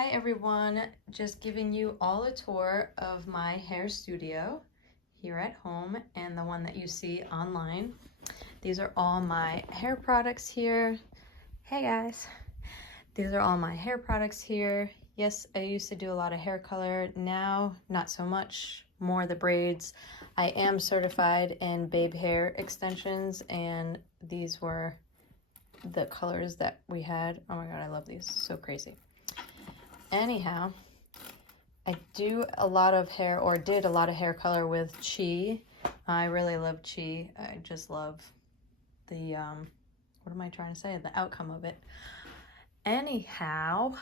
Hi everyone, just giving you all a tour of my hair studio here at home and the one that you see online. These are all my hair products here. Hey guys, these are all my hair products here. Yes, I used to do a lot of hair color, now not so much, more the braids. I am certified in babe hair extensions and these were the colors that we had. Oh my god, I love these, so crazy. Anyhow, I do a lot of hair, or did a lot of hair color with Chi. I really love Chi. I just love the, what am I trying to say? The outcome of it. Anyhow,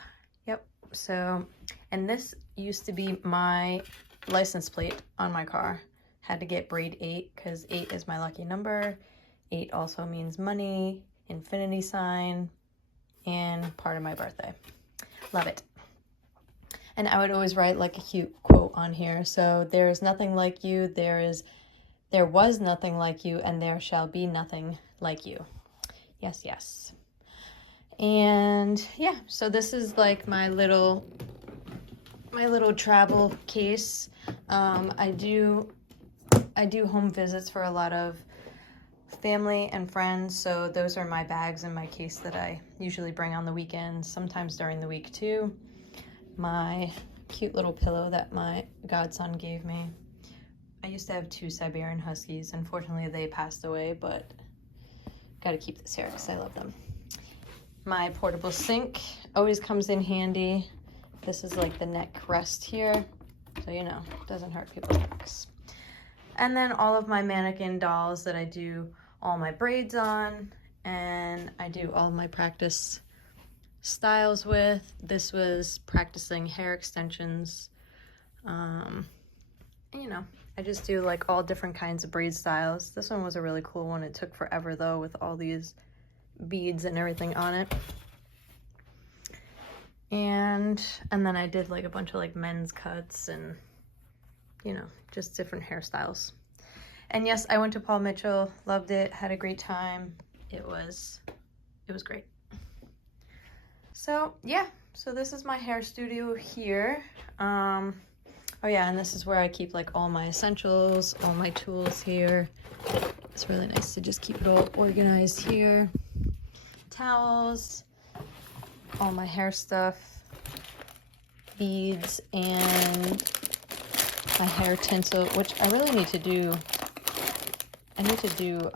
yep. So, and this used to be my license plate on my car. Had to get braid 8 because 8 is my lucky number. 8 also means money, infinity sign, and part of my birthday. Love it. And I would always write like a cute quote on here. So there is nothing like you, there was nothing like you, and there shall be nothing like you. Yes, yes. And yeah, so this is like my little travel case. I do home visits for a lot of family and friends, so those are my bags in my case that I usually bring on the weekends, sometimes during the week too. My cute little pillow that my godson gave me. I used to have 2 Siberian Huskies. Unfortunately, they passed away, but gotta keep this here because I love them. My portable sink always comes in handy. This is like the neck rest here, so you know, it doesn't hurt people's necks. And then all of my mannequin dolls that I do all my braids on, and I do all my practice styles with. This was practicing hair extensions. And you know, I just do like all different kinds of braid styles. This one was a really cool one. It took forever though with all these beads and everything on it. And then I did like a bunch of like men's cuts and you know, just different hairstyles. And yes, I went to Paul Mitchell, loved it, had a great time. It was great. So yeah, so this is my hair studio here. Oh yeah, and this is where I keep like all my essentials, all my tools here. It's really nice to just keep it all organized here. Towels, all my hair stuff, beads, and my hair tinsel, which I really need to do. I need to do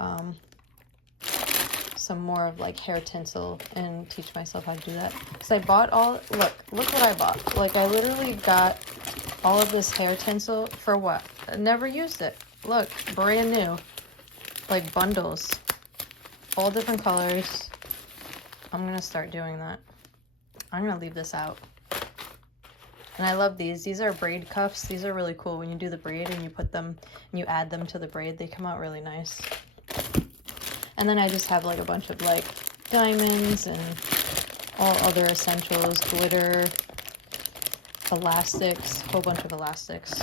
some more of like hair tinsel and teach myself how to do that. Because I bought all, look what I bought. Like I literally got all of this hair tinsel for what? I never used it. Look, brand new. Like bundles. All different colors. I'm gonna start doing that. I'm gonna leave this out. And I love these. These are braid cuffs. These are really cool. When you do the braid and you put them, and you add them to the braid, they come out really nice. And then I just have like a bunch of like diamonds and all other essentials, glitter, elastics, a whole bunch of elastics.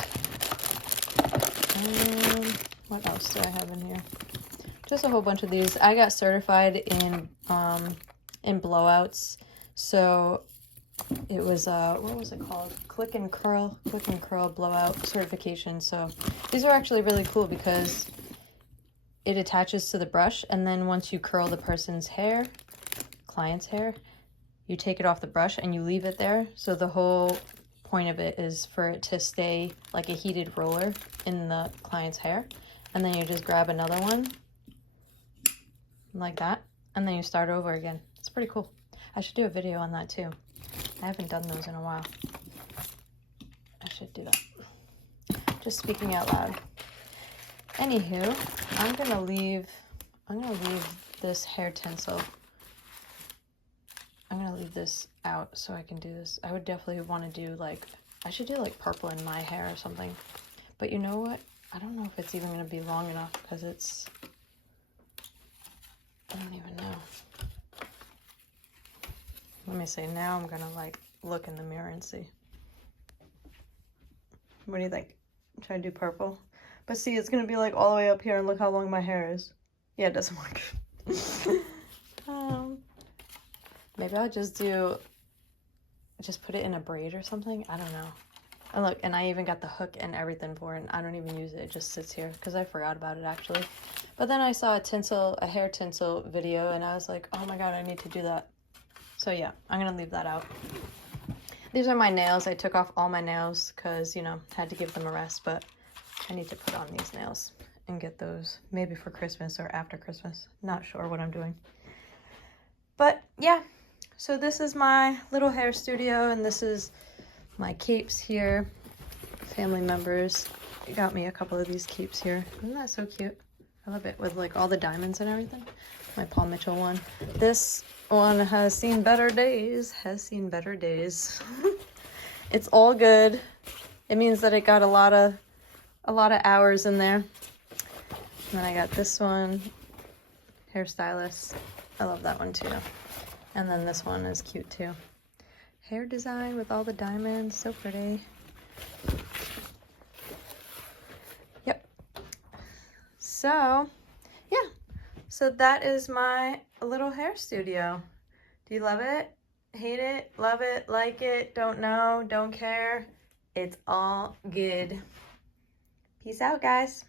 What else do I have in here? Just a whole bunch of these. I got certified in blowouts. So it was, what was it called? Click and curl blowout certification. So these are actually really cool because it attaches to the brush, and then once you curl the person's hair, client's hair, you take it off the brush and you leave it there. So the whole point of it is for it to stay like a heated roller in the client's hair. And then you just grab another one like that, and then you start over again. It's pretty cool. I should do a video on that too. I haven't done those in a while. I should do that. Just speaking out loud. Anywho, I'm gonna leave this hair tinsel. I'm gonna leave this out so I can do this. I would definitely want to do like, I should do like purple in my hair or something. But you know what? I don't know if it's even gonna be long enough because it's, I don't even know. Let me see, now I'm gonna like look in the mirror and see. What do you think? Should I do purple? But see, it's gonna be like all the way up here, and look how long my hair is. Yeah, it doesn't work. Maybe I'll just do just put it in a braid or something. I don't know. Oh, look, and I even got the hook and everything for it, and I don't even use it. It just sits here because I forgot about it actually. But then I saw a hair tinsel video, and I was like, oh my god, I need to do that. So yeah, I'm gonna leave that out. These are my nails. I took off all my nails because, you know, had to give them a rest, but I need to put on these nails and get those maybe for Christmas or after Christmas. Not sure what I'm doing. But yeah, so this is my little hair studio, and this is my capes here. Family members got me a couple of these capes here. Isn't that so cute? I love it with like all the diamonds and everything. My Paul Mitchell one. This one has seen better days. It's all good. It means that it got a lot of hours in there. And then I got this one, Hairstylist. I love that one too. And then this one is cute too. Hair design with all the diamonds, so pretty. Yep. So, yeah. So that is my little hair studio. Do you love it? Hate it? Love it? Like it? Don't know? Don't care? It's all good. Peace out, guys.